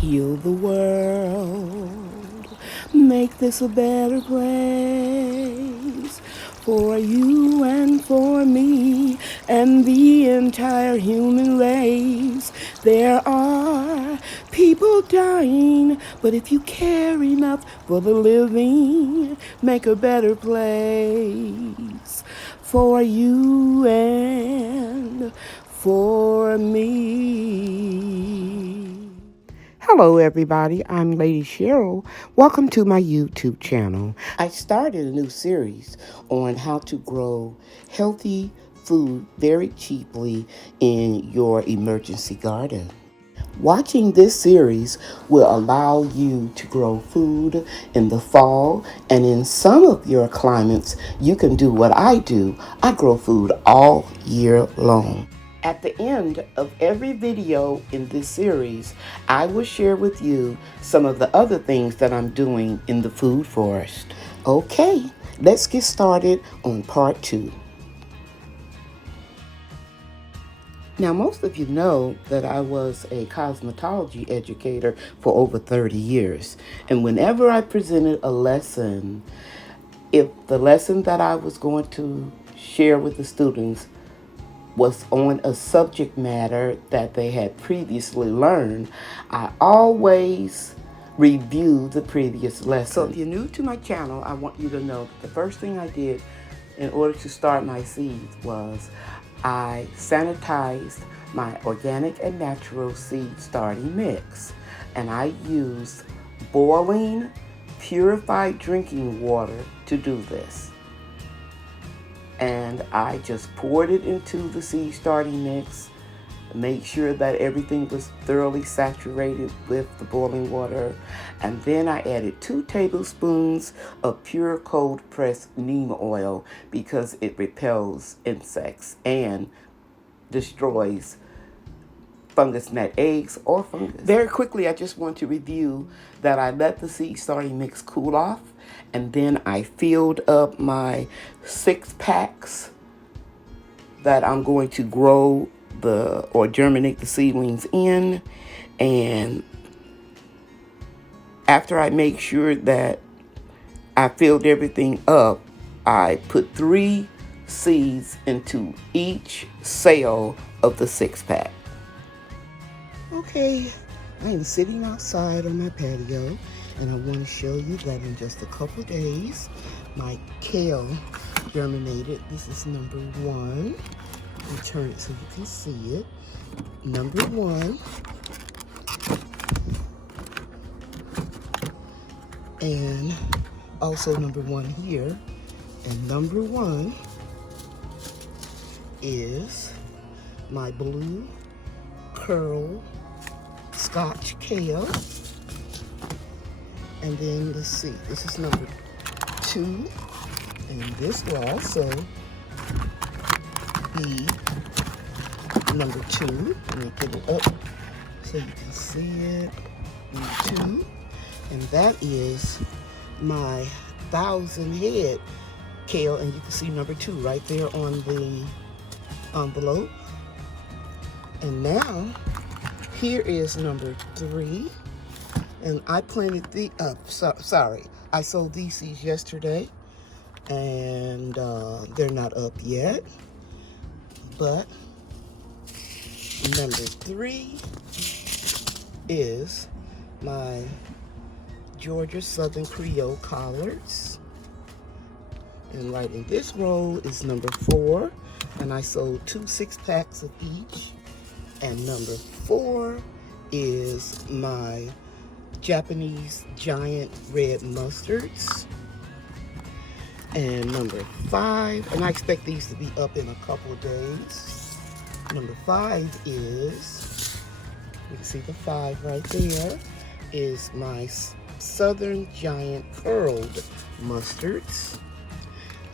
Heal the world, make this a better place for you and for me and the entire human race. There are people dying, but if you care enough for the living, make a better place for you and for me. Hello everybody, I'm Lady Cheryl. Welcome to my YouTube channel. I started a new series on how to grow healthy food very cheaply in your emergency garden. Watching this series will allow you to grow food in the fall, and in some of your climates, you can do what I do. I grow food all year long. At the end of every video in this series, I will share with you some of the other things that I'm doing in the food forest. Okay, let's get started on part 2. Now, most of you know that I was a cosmetology educator for over 30 years. And whenever I presented a lesson, if the lesson that I was going to share with the students was on a subject matter that they had previously learned, I always review the previous lesson. So if you're new to my channel, I want you to know that the first thing I did in order to start my seeds was I sanitized my organic and natural seed starting mix, and I used boiling purified drinking water to do this. And I just poured it into the seed starting mix, made sure that everything was thoroughly saturated with the boiling water, and then I added 2 tablespoons of pure cold pressed neem oil because it repels insects and destroys fungus net eggs or fungus. Very quickly, I just want to review that I let the seed starting mix cool off, and then I filled up my 6 packs that I'm going to grow or germinate the seedlings in. And after I make sure that I filled everything up, I put 3 seeds into each cell of the 6-pack. Okay, I am sitting outside on my patio, and I want to show you that in just a couple days, my kale germinated. This is number 1. Let me turn it so you can see it. Number 1. And also number 1 here. And number 1 is my blue curl Scotch kale. And then let's see, this is number 2, and this will also be number 2. Let me get it up so you can see it. Number 2, and that is my 1,000 head kale, and you can see number 2 right there on the envelope. And now here is number 3. And I planted I sowed these seeds yesterday, and they're not up yet. But number 3 is my Georgia Southern Creole collards. And right in this row is number 4, and I sold 2 6-packs of each. And number 4 is my Japanese giant red mustards. And number 5, and I expect these to be up in a couple of days. Number 5 is, you can see the 5 right there, is my Southern giant curled mustards.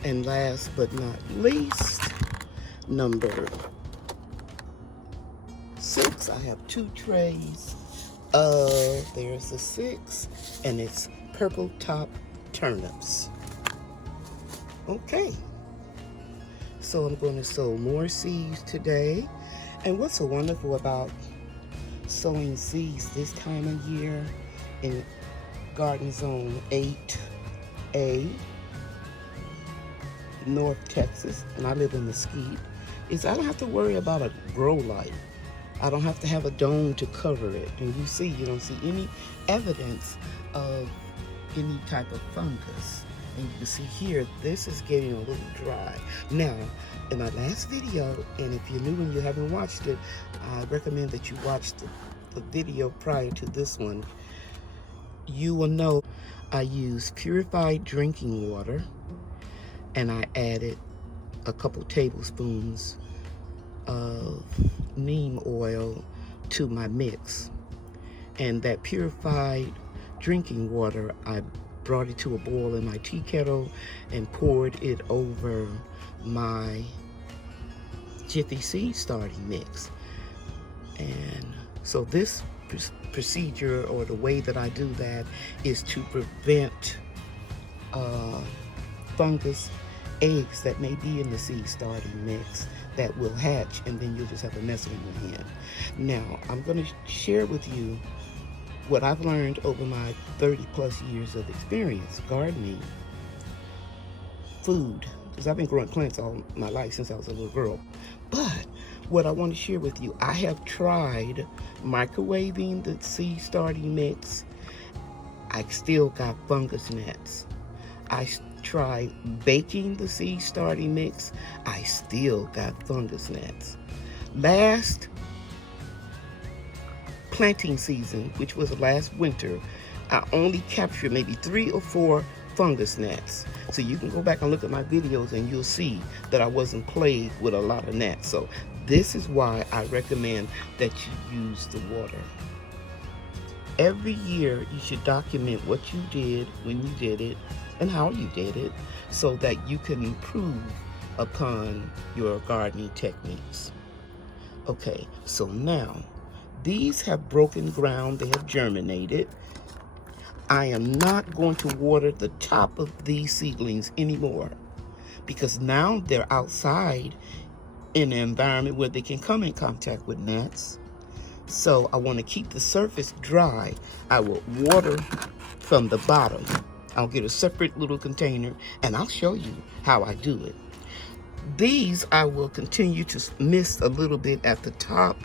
And last but not least, number 6, I have 2 trays. There's the 6, and it's purple top turnips. Okay, so I'm going to sow more seeds today. And what's so wonderful about sowing seeds this time of year in Garden Zone 8A, North Texas, and I live in Mesquite, is I don't have to worry about a grow light. I don't have to have a dome to cover it. And you don't see any evidence of any type of fungus. And you can see here, this is getting a little dry. Now, in my last video, and if you're new and you haven't watched it, I recommend that you watch the video prior to this one. You will know I used purified drinking water, and I added a couple tablespoons of neem oil to my mix. And that purified drinking water, I brought it to a boil in my tea kettle and poured it over my Jiffy seed starting mix. And so this procedure, or the way that I do that, is to prevent fungus eggs that may be in the seed starting mix that will hatch, and then you'll just have a mess in your hand. Now, I'm going to share with you what I've learned over my 30+ years of experience gardening food, because I've been growing plants all my life since I was a little girl. But what I want to share with you, I have tried microwaving the seed starting mix. I still got fungus gnats. I tried baking the seed starting mix. I still got fungus gnats. Last planting season, which was last winter, I only captured maybe 3 or 4 fungus gnats. So you can go back and look at my videos and you'll see that I wasn't plagued with a lot of gnats. So this is why I recommend that you use the water. Every year you should document what you did, when you did it, and how you did it, so that you can improve upon your gardening techniques. Okay, so now these have broken ground, they have germinated. I am not going to water the top of these seedlings anymore, because now they're outside in an environment where they can come in contact with gnats. So I want to keep the surface dry. I will water from the bottom. I'll get a separate little container and I'll show you how I do it. These I will continue to mist a little bit at the top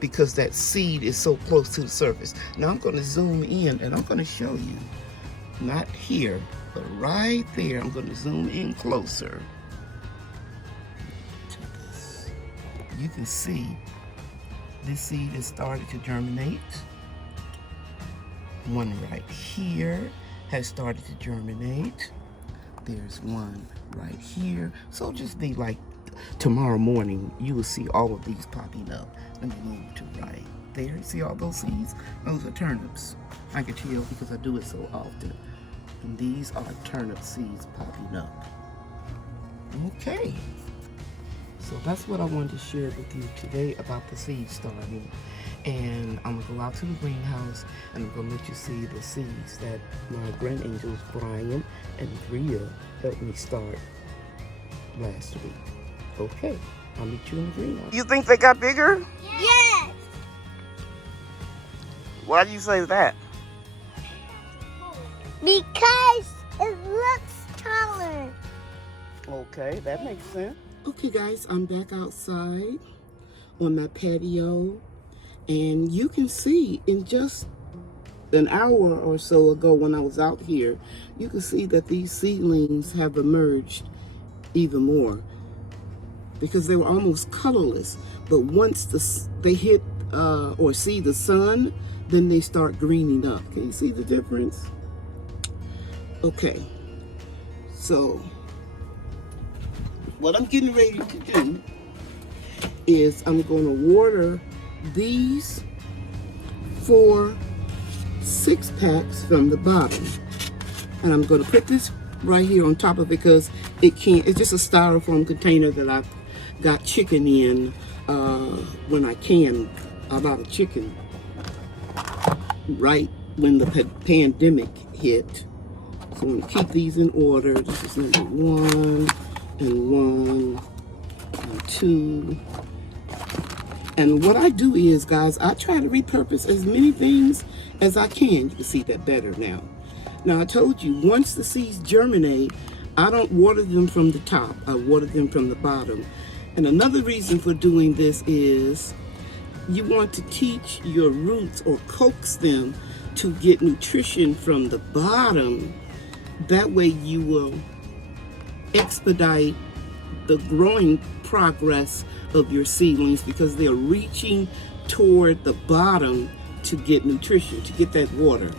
because that seed is so close to the surface. Now I'm going to zoom in and I'm going to show you, not here, but right there. I'm going to zoom in closer to this. You can see this seed has started to germinate. One right here has started to germinate. There's one right here. So just be like tomorrow morning, you will see all of these popping up. Let me move to right there. See all those seeds? Those are turnips. I can tell because I do it so often. And these are turnip seeds popping up. Okay. So that's what I wanted to share with you today about the seed starting. And I'm gonna go out to the greenhouse and I'm gonna let you see the seeds that my grand angels Brian and Rhea helped me start last week. Okay, I'll meet you in the greenhouse. You think they got bigger? Yes! Why do you say that? Because it looks taller. Okay, that makes sense. Okay guys, I'm back outside on my patio, and you can see in just an hour or so ago when I was out here, you can see that these seedlings have emerged even more because they were almost colorless. But once they hit or see the sun, then they start greening up. Can you see the difference? Okay, so what I'm getting ready to do is I'm going to water these 4 6-packs from the bottom. And I'm going to put this right here on top of it because it's just a styrofoam container that I've got chicken in when I can a lot of chicken right when the pandemic hit. So I'm going to keep these in order. This is number 1 and 1 and 2 And what I do is, guys, I try to repurpose as many things as I can. You can see that better now. Now, I told you, once the seeds germinate, I don't water them from the top. I water them from the bottom. And another reason for doing this is you want to teach your roots or coax them to get nutrition from the bottom. That way you will expedite the growing progress of your seedlings because they're reaching toward the bottom to get nutrition, to get that water.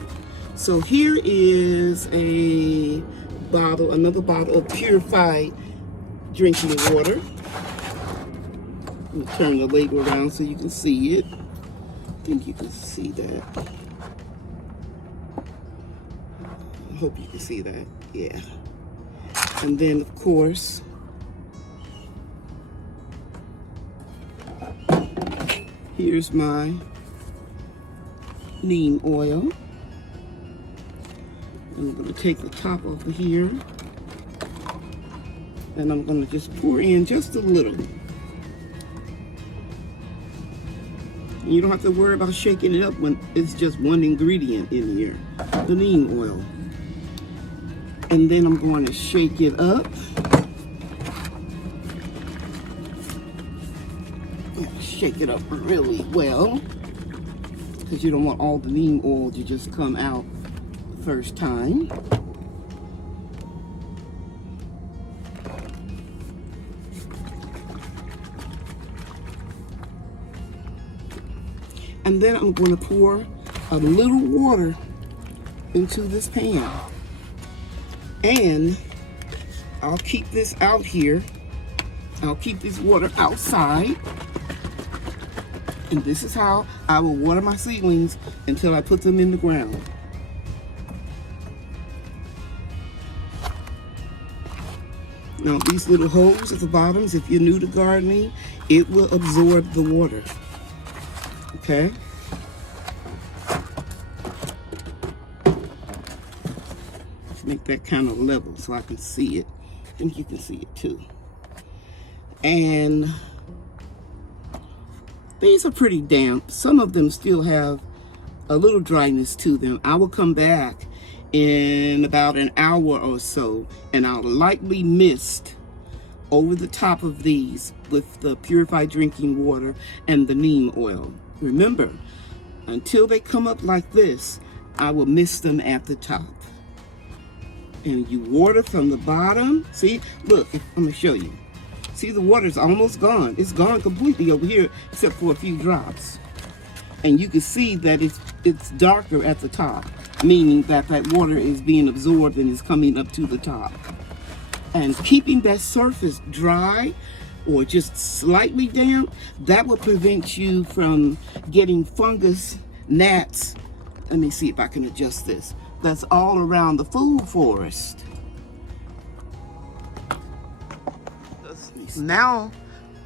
So here is a bottle, another bottle of purified drinking water. Let me turn the label around so you can see it. I think you can see that. I hope you can see that. Yeah. And then, of course, here's my neem oil. I'm going to take the top off of here. And I'm going to just pour in just a little. And you don't have to worry about shaking it up when it's just one ingredient in here, the neem oil. And then I'm going to shake it up. Shake it up really well because you don't want all the neem oil to just come out the first time. And then I'm going to pour a little water into this pan. And I'll keep this out here. I'll keep this water outside. And this is how I will water my seedlings until I put them in the ground. Now these little holes at the bottoms, if you're new to gardening, it will absorb the water. Okay? Let's make that kind of level so I can see it. I think you can see it too. And these are pretty damp. Some of them still have a little dryness to them. I will come back in about an hour or so and I'll lightly mist over the top of these with the purified drinking water and the neem oil. Remember, until they come up like this, I will mist them at the top. And you water from the bottom. See, look, I'm gonna show you. See, the water's almost gone. It's gone completely over here, except for a few drops. And you can see that it's darker at the top, meaning that that water is being absorbed and is coming up to the top. And keeping that surface dry or just slightly damp, that will prevent you from getting fungus, gnats. Let me see if I can adjust this. That's all around the food forest. Now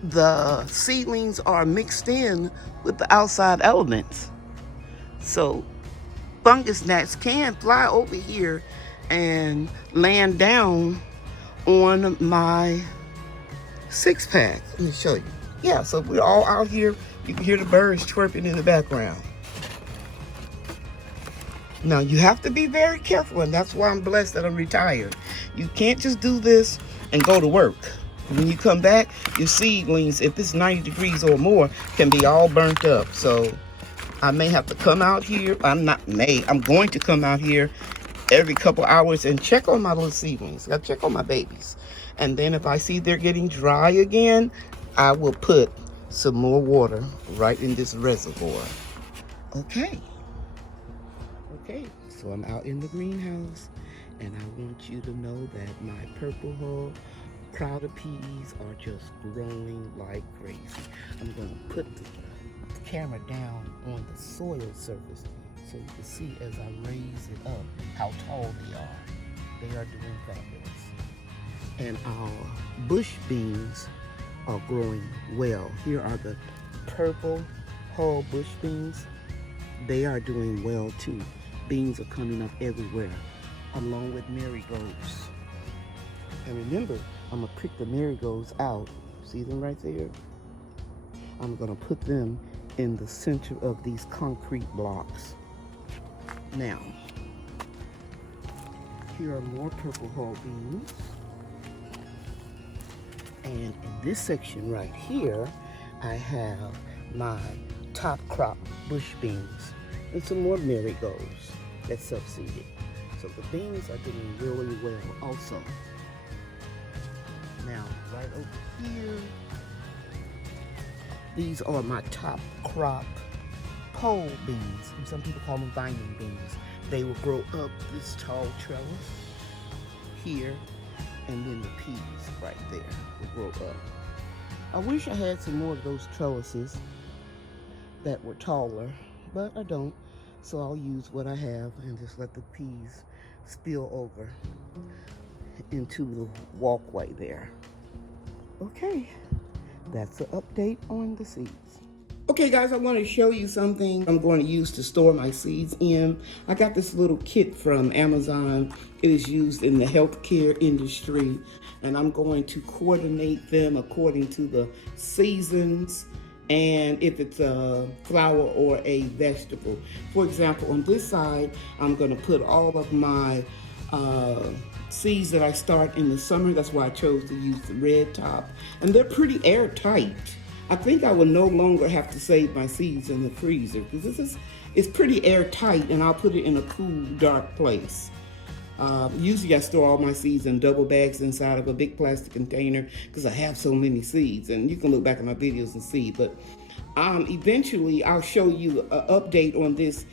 the seedlings are mixed in with the outside elements. So fungus gnats can fly over here and land down on my 6-pack. Let me show you. Yeah, so we're all out here. You can hear the birds chirping in the background. Now you have to be very careful, and that's why I'm blessed that I'm retired. You can't just do this and go to work. When you come back, your seedlings, if it's 90 degrees or more, can be all burnt up. So I may have to come out here. I'm going to come out here every couple hours and check on my little seedlings. I check on my babies. And then if I see they're getting dry again, I will put some more water right in this reservoir. Okay. Okay, so I'm out in the greenhouse, and I want you to know that my purple hull crowder peas are just growing like crazy. I'm going to put the camera down on the soil surface so you can see as I raise it up how tall they are. They are doing fabulous. And our bush beans are growing well. Here are the purple hull bush beans. They are doing well too. Beans are coming up everywhere, along with marigolds. And remember, I'm gonna pick the marigolds out. See them right there? I'm going to put them in the center of these concrete blocks. Now, here are more purple hull beans. And in this section right here, I have my top crop bush beans and some more marigolds that's self-seeded. So the beans are doing really well also. Now, right over here, these are my top crop pole beans. And some people call them vine beans. They will grow up this tall trellis here, and then the peas right there will grow up. I wish I had some more of those trellises that were taller, but I don't. So I'll use what I have and just let the peas spill over into the walkway there. Okay, that's an update on the seeds. Okay guys, I want to show you something I'm going to use to store my seeds in. I got this little kit from Amazon. It is used in the healthcare industry, and I'm going to coordinate them according to the seasons and if it's a flower or a vegetable. For example, on this side, I'm going to put all of my seeds that I start in the summer. That's why I chose to use the red top, and they're pretty airtight. I think I will no longer have to save my seeds in the freezer because it's pretty airtight, and I'll put it in a cool, dark place. Usually I store all my seeds in double bags inside of a big plastic container because I have so many seeds, and you can look back at my videos and see. But eventually I'll show you an update on this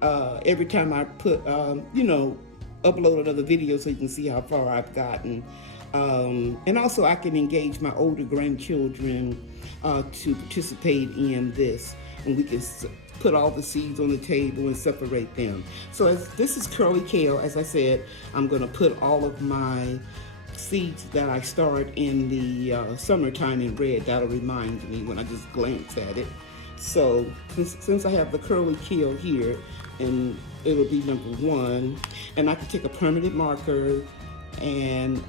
every time I put, upload another video so you can see how far I've gotten. And also I can engage my older grandchildren to participate in this, and we can put all the seeds on the table and separate them. So as this is curly kale, as I said, I'm going to put all of my seeds that I start in the summertime in red. That'll remind me when I just glance at it. So since I have the curly kale here, and it'll be number 1, and I can take a permanent marker and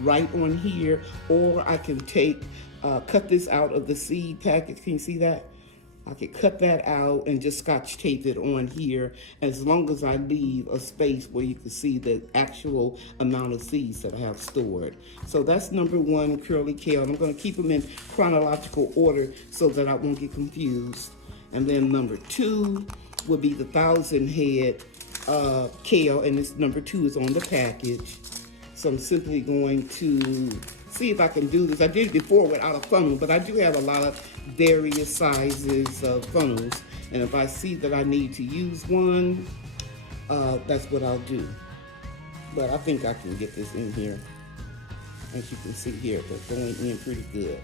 write on here, or I can take cut this out of the seed packet. Can you see that? I can cut that out and just scotch tape it on here, as long as I leave a space where you can see the actual amount of seeds that I have stored. So that's number 1, curly kale. I'm going to keep them in chronological order so that I won't get confused. And then number 2 will be the 1,000 head kale, and this number 2 is on the package. So I'm simply going to see if I can do this. I did it before without a funnel, but I do have a lot of various sizes of funnels, and if I see that I need to use one, that's what I'll do. But I think I can get this in here. As you can see here, they're going in pretty good.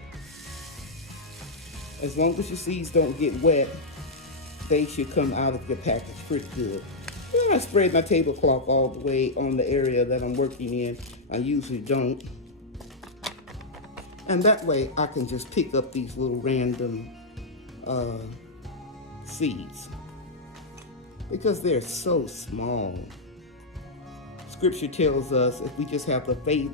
As long as your seeds don't get wet, they should come out of your package pretty good. Then I sprayed my tablecloth all the way on the area that I'm working in. I usually don't. And that way I can just pick up these little random seeds because they're so small. Scripture tells us if we just have the faith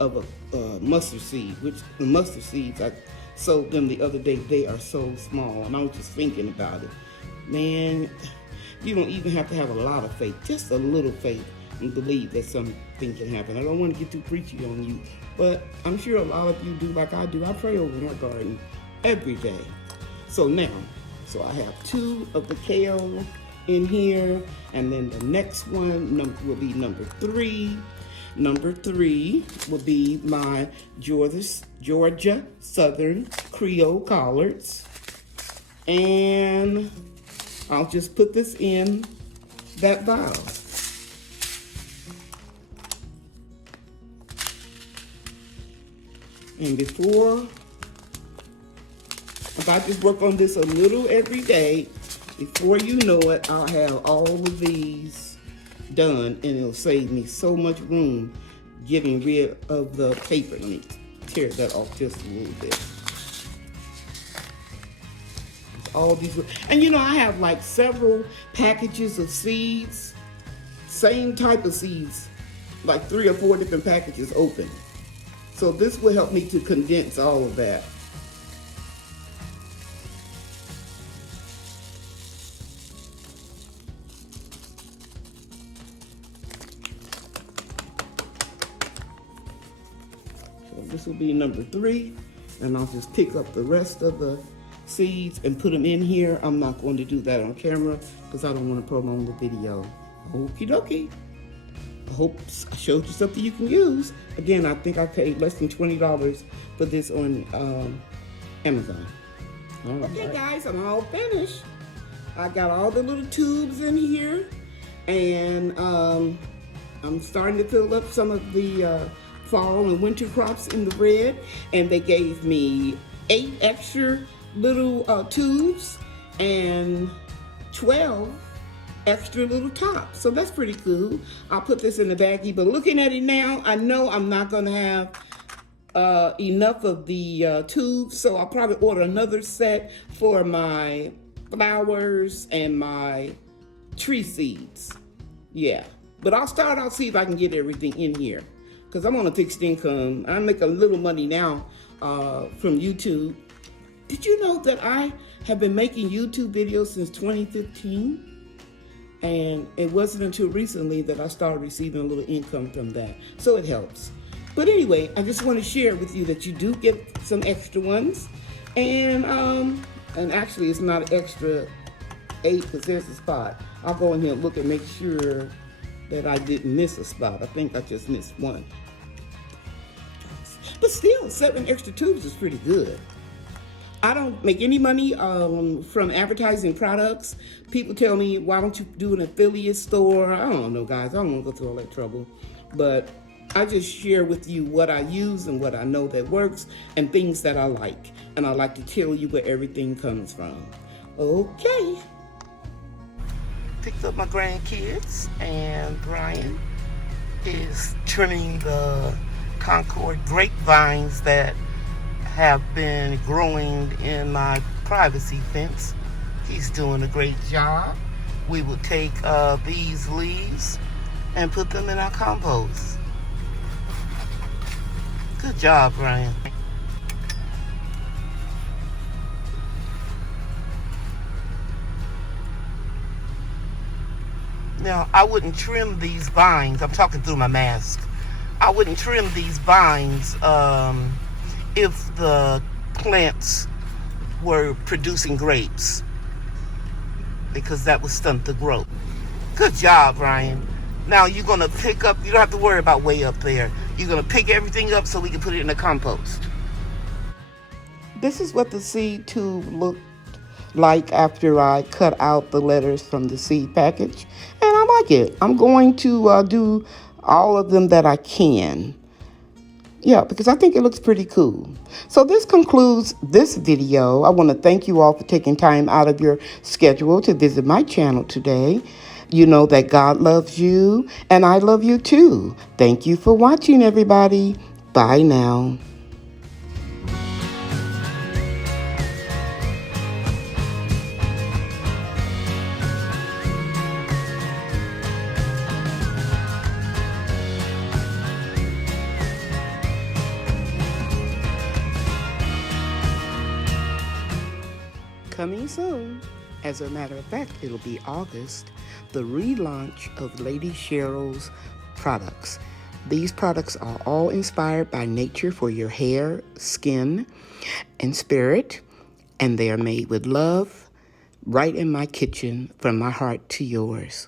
of a mustard seed, which the mustard seeds, I sowed them the other day, they are so small. And I was just thinking about it. Man, you don't even have to have a lot of faith, just a little faith, and believe that something can happen. I don't want to get too preachy on you, but I'm sure a lot of you do like I do. I pray over my garden every day. So now, I have 2 of the kale in here, and then the next one will be number 3. Number 3 will be my Georgia Southern Creole collards, and I'll just put this in that vial. And if I just work on this a little every day, before you know it, I'll have all of these done, and it'll save me so much room getting rid of the paper. Let me tear that off just a little bit. All these, and I have like several packages of seeds, same type of seeds, like 3 or 4 different packages open. So this will help me to condense all of that. This will be number 3. And I'll just pick up the rest of the seeds and put them in here. I'm not going to do that on camera because I don't want to prolong the video. Okie dokie. I hope I showed you something you can use. Again, I think I paid less than $20 for this on Amazon. Okay, guys, I'm all finished. I got all the little tubes in here, and I'm starting to fill up some of the fall and winter crops in the red, and they gave me 8 extra little tubes and 12 extra little tops. So that's pretty cool. I'll put this in the baggie, but looking at it now, I know I'm not gonna have enough of the tubes, so I'll probably order another set for my flowers and my tree seeds. Yeah, but I'll start out, see if I can get everything in here, because I'm on a fixed income. I make a little money now from YouTube. Did you know that I have been making YouTube videos since 2015? And it wasn't until recently that I started receiving a little income from that. So it helps. But anyway, I just want to share with you that you do get some extra ones. And actually it's not extra 8 because there's a spot. I'll go in here and look and make sure that I didn't miss a spot. I think I just missed one. But still, 7 extra tubes is pretty good. I don't make any money from advertising products. People tell me, why don't you do an affiliate store? I don't know, guys. I don't want to go through all that trouble. But I just share with you what I use and what I know that works and things that I like. And I like to tell you where everything comes from. Okay. Picked up my grandkids, and Brian is trimming the Concord grapevines that have been growing in my privacy fence. He's doing a great job. We will take these leaves and put them in our compost. Good job, Brian. Now, I wouldn't trim these vines. I'm talking through my mask. I wouldn't trim these vines if the plants were producing grapes, because that would stunt the growth. Good job, Ryan. Now you're gonna pick up, you don't have to worry about way up there. You're gonna pick everything up so we can put it in the compost. This is what the seed tube looked like after I cut out the letters from the seed package, and I like it. I'm going to do all of them that I can. Yeah, because I think it looks pretty cool. So this concludes this video. I want to thank you all for taking time out of your schedule to visit my channel today. You know that God loves you, and I love you too. Thank you for watching, everybody. Bye now. Coming soon. As a matter of fact, it'll be August, the relaunch of Lady Cheryl's products. These products are all inspired by nature for your hair, skin, and spirit, and they are made with love right in my kitchen from my heart to yours.